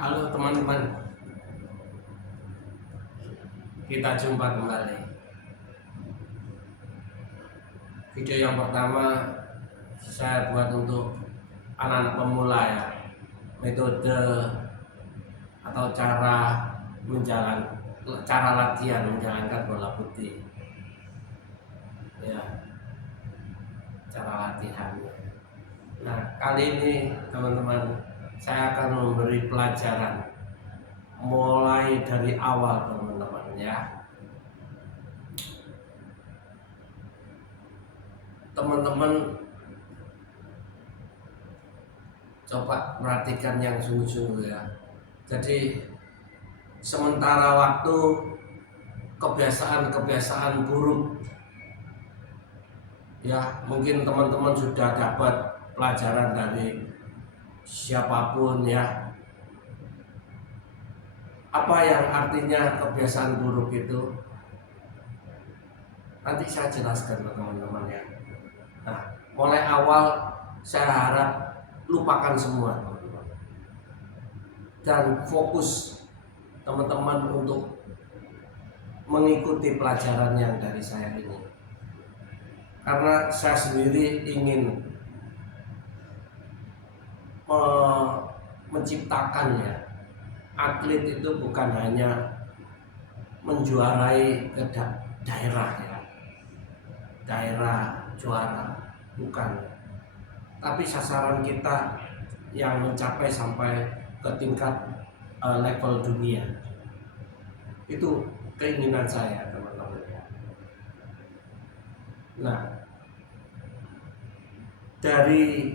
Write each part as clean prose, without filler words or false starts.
Halo teman-teman, kita jumpa kembali. Video yang pertama saya buat untuk anak-anak pemula ya, metode atau cara latihan menjalankan bola putih. Ya, cara latihannya. Nah, kali ini teman-teman saya akan memberi pelajaran mulai dari awal teman-teman ya. Teman-teman coba perhatikan yang sungguh-sungguh ya. Jadi sementara waktu kebiasaan-kebiasaan buruk ya, mungkin teman-teman sudah dapat pelajaran dari siapapun ya, apa yang artinya kebiasaan buruk itu nanti saya jelaskan ke teman-teman ya. Nah, mulai awal saya harap lupakan semua teman-teman dan fokus teman-teman untuk mengikuti pelajaran yang dari saya ini, karena saya sendiri ingin menciptakannya. Atlet itu bukan hanya menjuarai ke daerah ya, daerah juara, bukan, tapi sasaran kita yang mencapai sampai ke tingkat level dunia. Itu keinginan saya teman-teman ya. Nah, dari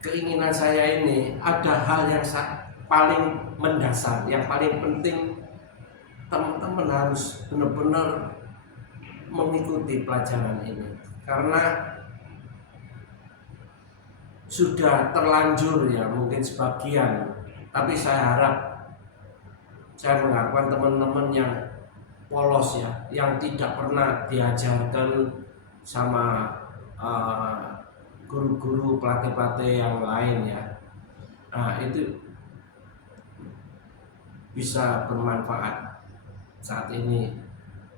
keinginan saya ini ada hal yang paling mendasar, yang paling penting. Teman-teman harus benar-benar mengikuti pelajaran ini, karena sudah terlanjur ya mungkin sebagian, tapi saya mengharapkan teman-teman yang polos ya, yang tidak pernah diajarkan sama guru-guru, pelatih-pelatih yang lain ya, nah itu bisa bermanfaat saat ini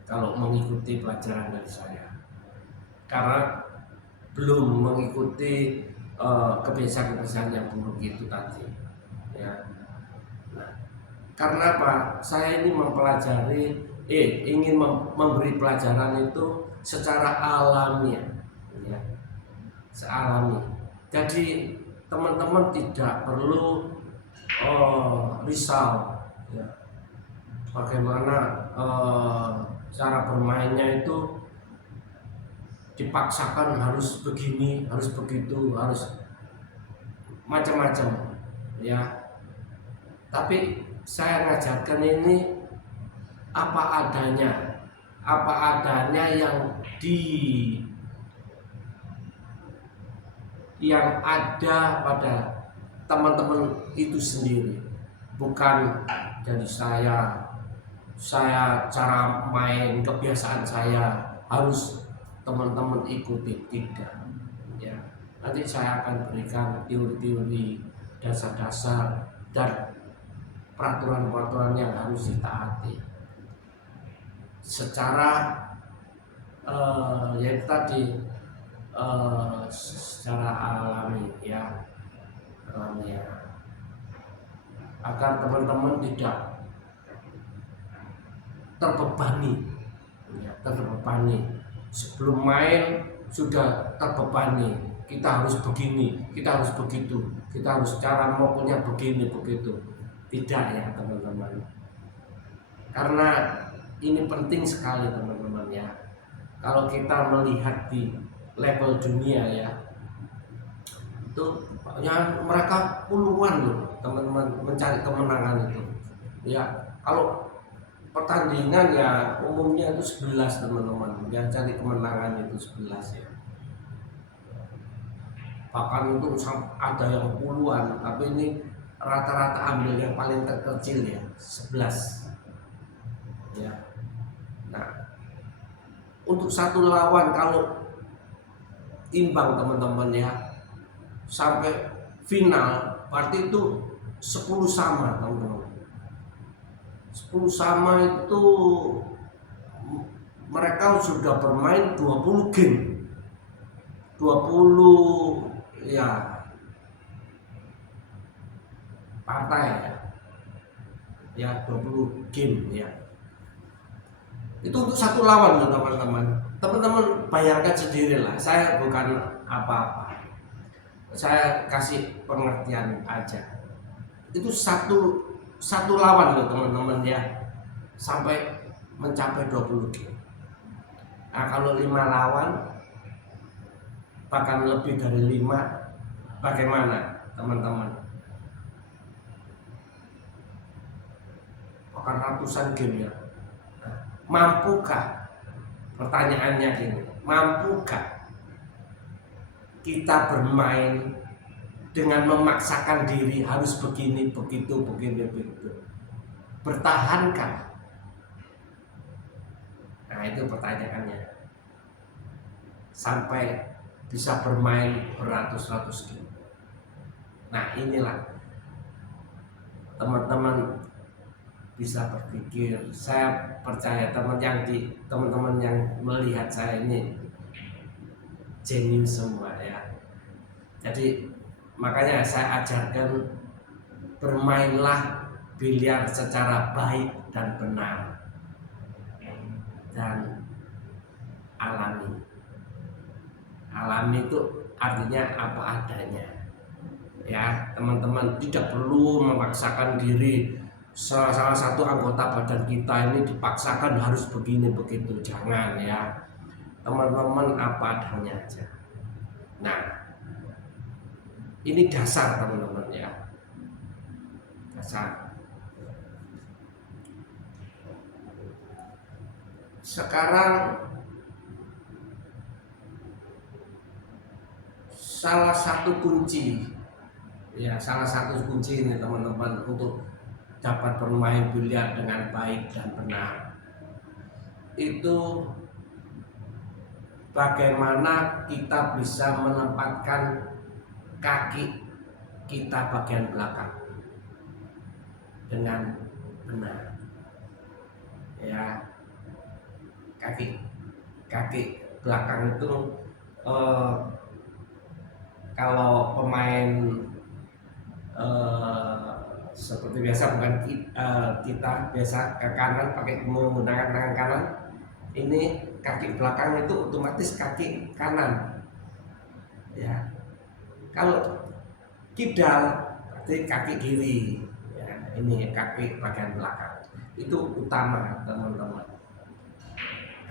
kalau mengikuti pelajaran dari saya, karena belum mengikuti kebiasaan-kebiasaan yang buruk itu tadi ya. Nah, karena apa? Saya ini ingin memberi pelajaran itu secara alami ya, sealami. Jadi teman-teman tidak perlu risau ya, bagaimana cara bermainnya itu dipaksakan harus begini, harus begitu, harus macam-macam ya. Tapi saya ngajarkan ini apa adanya yang ada pada teman-teman itu sendiri, bukan dari saya cara main, kebiasaan saya harus teman-teman ikuti, tidak ya. Nanti saya akan berikan teori-teori, dasar-dasar dan peraturan-peraturan yang harus ditaati secara yaitu tadi secara alami ya, agar teman-teman tidak terbebani ya, sebelum main sudah terbebani, kita harus begini, kita harus begitu, kita harus cara maunya begini begitu. Tidak ya teman-teman, karena ini penting sekali teman-teman ya. Kalau kita melihat di level dunia ya, itu ya mereka puluhan loh teman-teman mencari kemenangan itu ya. Kalau pertandingan ya umumnya itu 11 teman-teman, yang cari kemenangan itu 11 ya. Bahkan itu ada yang puluhan, tapi ini rata-rata ambil yang paling terkecil ya, 11 ya. Nah, untuk satu lawan kalau imbang teman-teman ya, sampai final Berarti itu 10 sama teman-teman. 10 sama itu mereka sudah bermain 20 game. 20 ya partai ya 20 game ya. Itu untuk satu lawan loh teman-teman. Teman-teman bayangkan sendiri lah, saya bukan apa-apa, saya kasih pengertian aja. Itu satu lawan loh teman-teman ya, sampai mencapai 20 game. Nah kalau 5 lawan bahkan lebih dari 5, bagaimana teman-teman? Bahkan ratusan game ya. Nah, mampukah? Pertanyaannya gini, mampukah kita bermain dengan memaksakan diri harus begini, begitu, begitu? Bertahankah? Nah itu pertanyaannya. Sampai bisa bermain beratus-ratus game. Nah inilah teman-teman bisa berpikir. Saya percaya teman-teman yang melihat saya ini jenius semua ya. Jadi makanya saya ajarkan bermainlah biliar secara baik dan benar dan alami. Alami itu artinya apa adanya. Ya teman-teman, tidak perlu memaksakan diri. Salah satu anggota badan kita ini dipaksakan harus begini begitu, jangan ya teman-teman, apa adanya aja. Nah ini dasar teman-teman ya, dasar. Sekarang salah satu kunci ini teman-teman untuk dapat bermain biliar dengan baik dan benar itu bagaimana kita bisa menempatkan kaki kita bagian belakang dengan benar ya. Kaki belakang itu kalau pemain seperti biasa, bukan kita biasa ke kanan pakai menggunakan tangan kanan, ini kaki belakang itu otomatis kaki kanan ya. Kalau kidal berarti kaki kiri ya. Ini kaki bagian belakang itu utama teman-teman.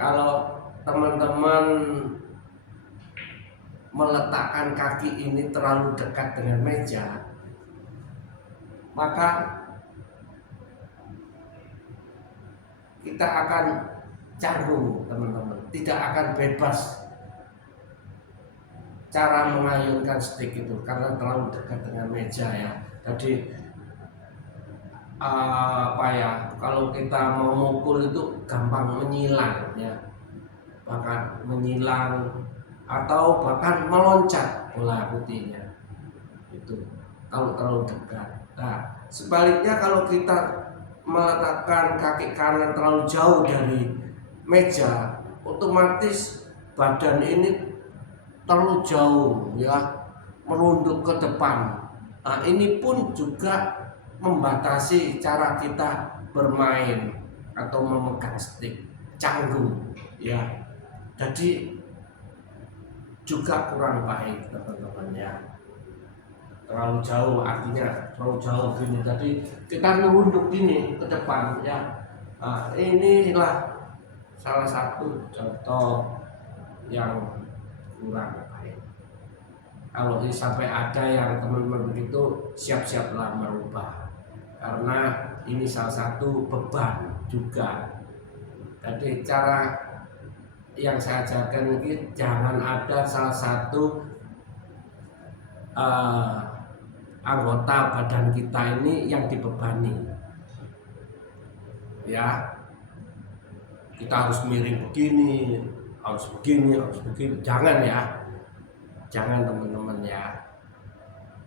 Kalau teman-teman meletakkan kaki ini terlalu dekat dengan meja, maka kita akan canggung teman-teman, tidak akan bebas cara mengayunkan stick itu karena terlalu dekat dengan meja ya. Jadi kalau kita mau mukul itu gampang menyilang ya, bahkan menyilang atau bahkan meloncat bola putihnya itu kalau terlalu dekat. Nah sebaliknya kalau kita meletakkan kaki kanan terlalu jauh dari meja, otomatis badan ini terlalu jauh ya, merunduk ke depan. Nah ini pun juga membatasi cara kita bermain atau memegang stick, canggung ya. Jadi juga kurang baik teman-teman ya. Terlalu jauh artinya terlalu jauh gini. Jadi kita merunduk gini ke depan ya. Nah, inilah salah satu contoh yang kurang baik. Kalau sampai ada yang teman-teman begitu, siap-siaplah merubah, karena ini salah satu beban juga. Jadi cara yang saya ajarkan mungkin jangan ada salah satu anggota badan kita ini yang dibebani ya. Kita harus miring begini, harus begini, jangan ya, jangan teman-teman ya.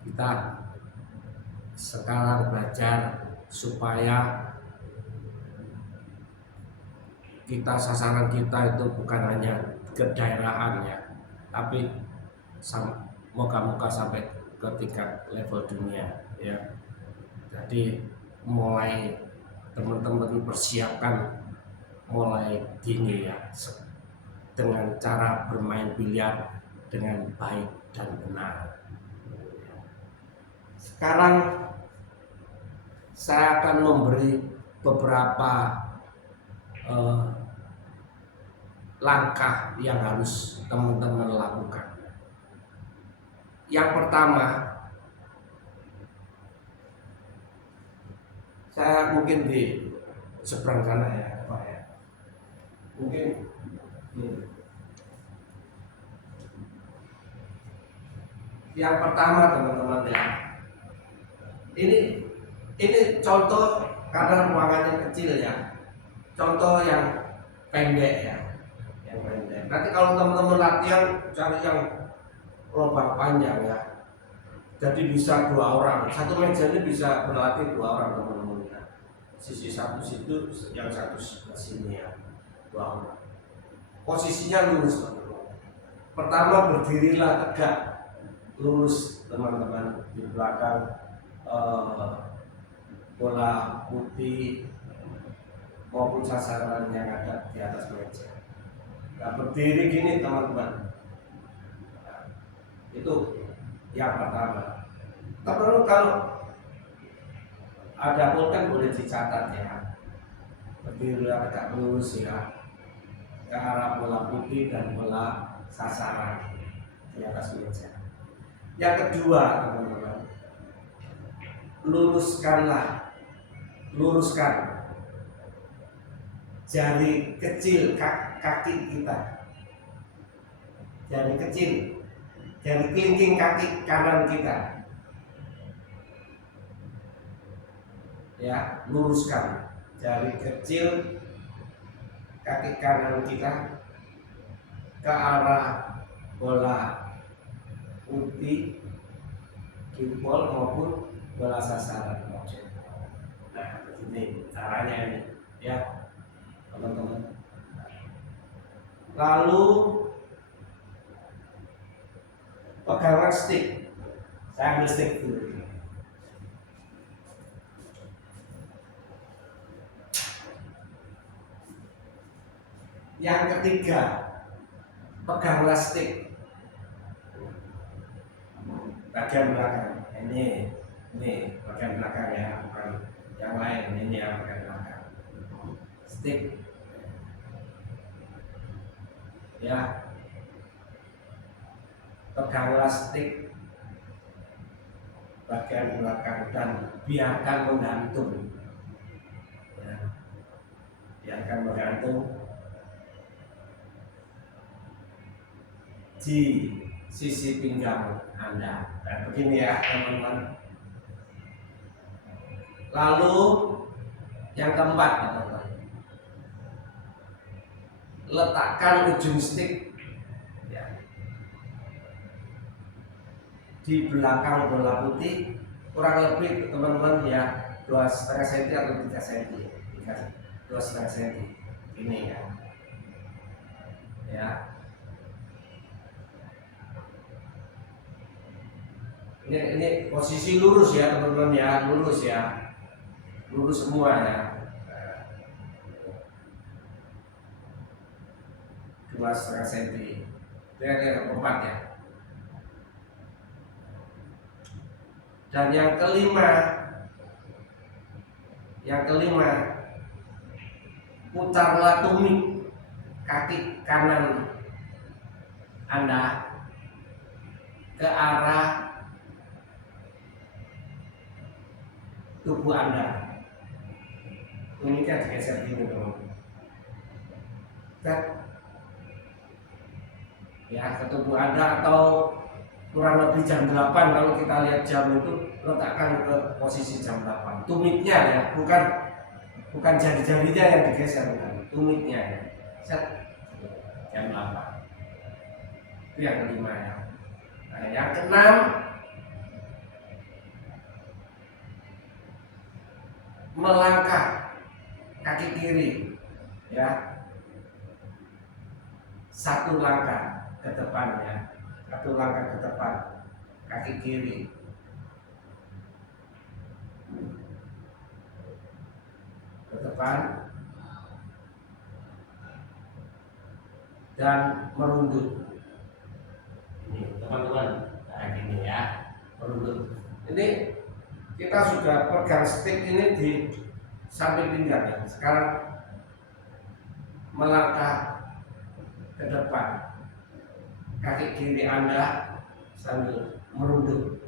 Kita sekarang belajar supaya kita sasaran kita itu bukan hanya kedaerahan ya, tapi moga-moga sampai ke tingkat level dunia ya. Jadi mulai teman-teman persiapkan mulai dini ya, dengan cara bermain biliar dengan baik dan benar. Sekarang saya akan memberi beberapa langkah yang harus teman-teman lakukan. Yang pertama, saya mungkin di seberang sana ya, Pak ya. Mungkin yang pertama teman-teman ya. Ini contoh karena ruangannya kecil ya. Contoh yang pendek ya. Yang pendek. Nanti kalau teman-teman latihan cari yang lubang panjang ya. Jadi bisa 2 orang. Satu meja ini bisa berlatih 2 orang teman-teman ya. Sisi satu situ, yang satu sini ya. 2 orang. Posisinya lurus teman-teman. Pertama berdirilah tegak, lurus teman-teman, di belakang bola putih maupun sasaran yang ada di atas meja. Nah, berdiri gini teman-teman. Nah, itu yang pertama. Terus kalau ada pun kan boleh dicatat ya. Berdirilah tegak lurus ya, ke arah bola putih dan bola sasaran di atas meja. Yang kedua teman-teman, luruskan jari kecil kaki kita, jari kecil, jari kelingking kaki kanan kita ya, luruskan jari kecil kaki kanan kita ke arah bola putih kimpol maupun bola sasaran. Nah, begini caranya ini ya teman-teman. Lalu pegangan stick. Saya ambil stick dulu. Yang ketiga, peganglah stick bagian belakang. Ini bagian belakang ya, bukan yang lain. Ini yang bagian belakang. Stick ya, peganglah stick bagian belakang dan biarkan menggantung ya, biarkan menggantung di sisi pinggang Anda. Dan begini ya teman-teman. Lalu yang keempat teman-teman, letakkan ujung stick ya di belakang bola putih, kurang lebih teman-teman ya 2,5 cm atau 3 cm, 2,5 cm ini ya. Ini posisi lurus ya teman-teman ya, lurus ya, lurus semua ya. 2,5 cm. Itu yang keempat ya. Dan yang kelima, putarlah tumit kaki kanan Anda ke arah tubuh Anda. Tumitnya digeser gini teman-teman. Ya, ke tubuh Anda, atau kurang lebih jam 8 kalau kita lihat jam itu, letakkan ke posisi jam 8. Tumitnya ya, bukan jari-jarinya yang digeser, bukan. Tumitnya ya. Set jam 8. Itu yang kelima ya. Nah, yang keenam, melangkah kaki kiri, ya, satu langkah ke depan, ya, satu langkah ke depan kaki kiri, ke depan dan merunduk. Ini teman-teman, nah gini ya, merunduk. Ini kita sudah pegang stick ini di samping pinggang, ya. Sekarang melangkah ke depan, kaki kiri Anda sambil merunduk,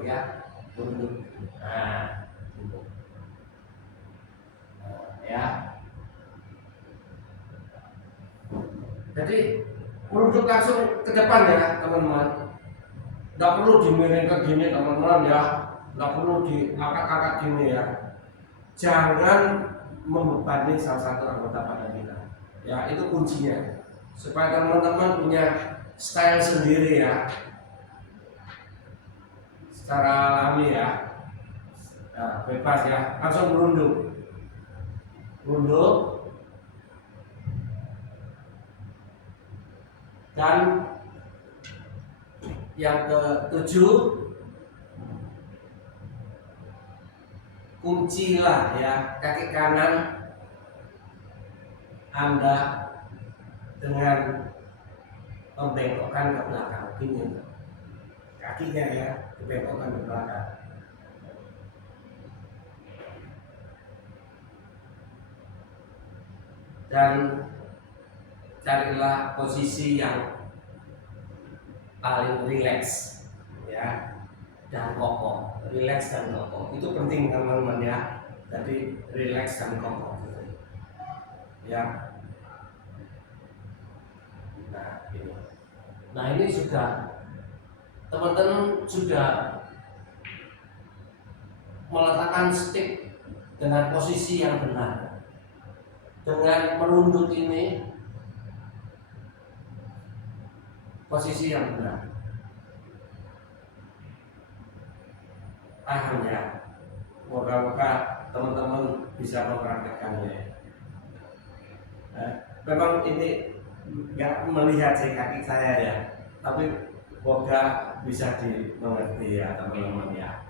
ya, merunduk. Nah, gitu. Ya. Jadi merunduk langsung ke depan, ya teman-teman. Nggak perlu dimiringkan gini teman-teman, ya. Nggak perlu diangkat-angkat gini, ya. Jangan membebani salah satu anggota badan kita. Ya, itu kuncinya. Supaya teman-teman punya style sendiri, ya. Secara alami, ya. Nah, bebas, ya. Langsung merunduk. Merunduk. Dan yang ke-7, kuncilah, ya, kaki kanan Anda dengan membengkokkan ke belakang, gini, kakinya, ya, dibengkokkan ke belakang. Dan carilah posisi yang paling rileks, ya, dan kokoh. Rileks dan kokoh itu penting teman-teman, ya. Jadi rileks dan kokoh, ya. Nah ini sudah, teman-teman sudah meletakkan stick dengan posisi yang benar, dengan merunduk ini posisi yang benar. Paham, ya? Moga-moga teman-teman bisa mempraktekannya. Memang ini nggak melihat kaki saya, ya, tapi moga bisa dimengerti, ya teman-teman, ya.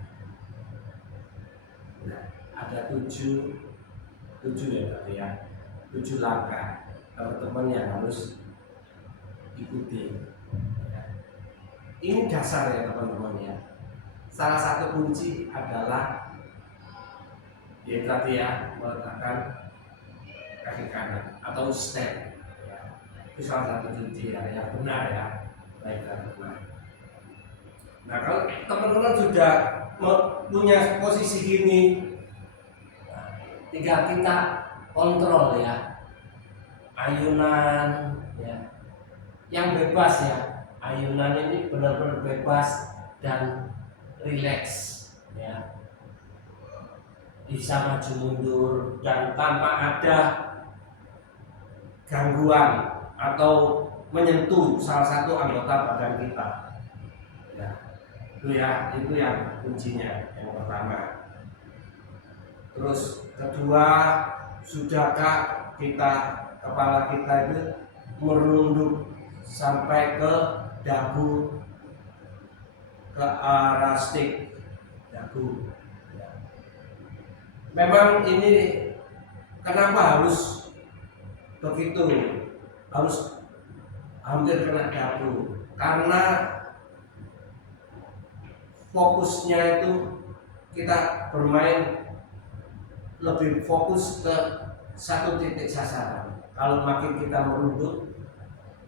Nah, ada 7 ya tadi, ya, 7 langkah teman-teman yang harus ikuti, ya. Ini dasar, ya teman-teman, ya. Salah satu kunci adalah, ya tadi, ya, meletakkan kaki kanan atau step, ya. Itu salah satu kunci, ya, yang benar, ya, baik dan benar. Nah, kalau teman-teman sudah punya posisi gini, tinggal kita kontrol, ya, ayunan, ya, yang bebas, ya. Ayunan ini benar-benar bebas dan rileks, ya, bisa maju mundur dan tanpa ada gangguan atau menyentuh salah satu anggota badan kita, ya. Itu yang kuncinya yang pertama. Terus kedua, sudahkah kita, kepala kita itu merunduk sampai ke dagu, ke arah stick dagu, ya. Memang ini kenapa harus begitu, harus hampir kena dagu, karena fokusnya itu kita bermain lebih fokus ke satu titik sasaran. Kalau makin kita merunduk,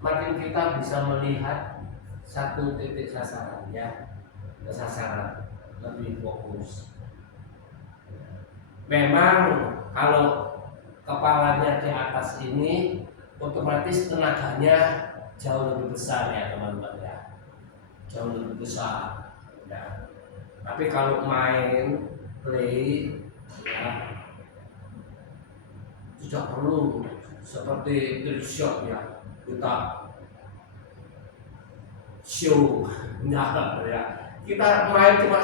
makin kita bisa melihat satu titik sasaran, ya, ke sasaran, lebih fokus. Memang kalau kepalanya di atas ini, otomatis tenaganya jauh lebih besar, ya teman-teman, ya, jauh lebih besar, ya. Tapi kalau main play, ya, tidak perlu seperti trick shot, ya, kita show, nah, ya, kita main cuma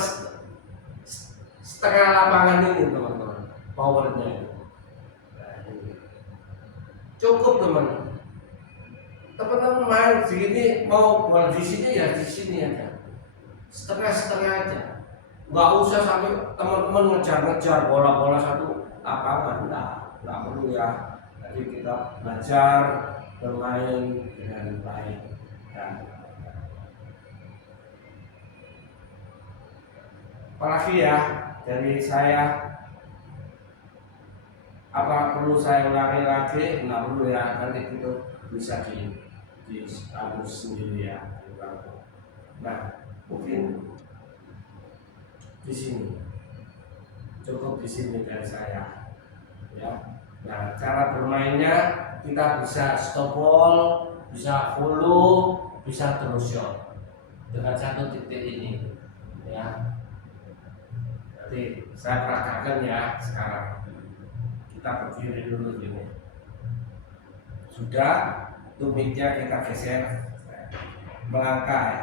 setengah lapangan ini teman-teman, powernya itu. Nah, ini. Cukup teman-teman main segini, mau bola di sini ya di sini aja, setengah-setengah aja, nggak usah sampai teman-teman ngejar-ngejar bola-bola satu lapangan, nggak perlu ya. Jadi kita belajar bermain dengan baik. Dan apalagi ya dari saya, apa perlu saya ulangi lagi? Nggak perlu ya, nanti itu bisa di kamus sendiri ya. Nah, mungkin di sini cukup di sini dari saya ya. Nah, cara bermainnya kita bisa stop ball, bisa follow, bisa terus shot dengan satu titik ini ya. Nanti saya peragakan ya. Sekarang kita berdiri dulu gini. Sudah, tumitnya kita geser, melangkah ya.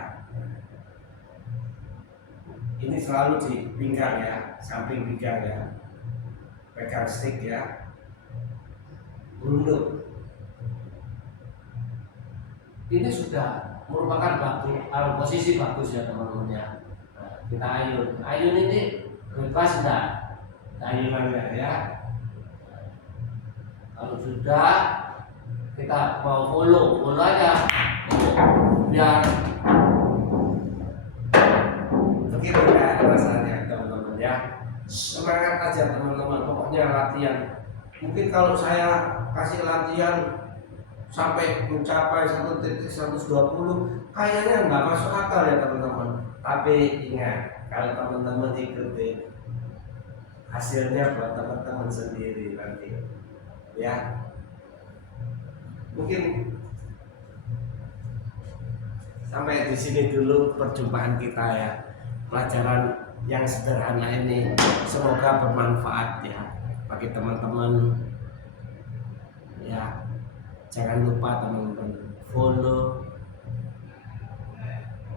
Ini selalu di pinggang ya, samping pinggang ya. Pegang stick ya. Gunduk. Ini sudah merupakan posisi bagus ya teman-teman ya. Nah, kita ayun ini bebas enggak ayunannya ya. Kalau sudah, kita mau follow aja biar begitu ya rasanya teman-teman ya. Semangat aja teman-teman, pokoknya latihan. Mungkin kalau saya kasih latihan sampai mencapai 1.120 kayaknya nggak masuk akal ya teman-teman. Tapi ingat, kalau teman-teman ikuti, hasilnya buat teman-teman sendiri nanti ya. Mungkin sampai di sini dulu perjumpaan kita ya, pelajaran yang sederhana ini. Semoga bermanfaat ya bagi teman-teman ya. Jangan lupa teman-teman follow,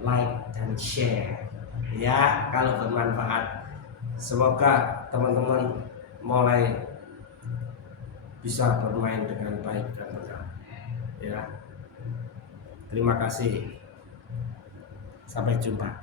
like, dan share ya kalau bermanfaat. Semoga teman-teman mulai bisa bermain dengan baik dan benar ya. Terima kasih, sampai jumpa.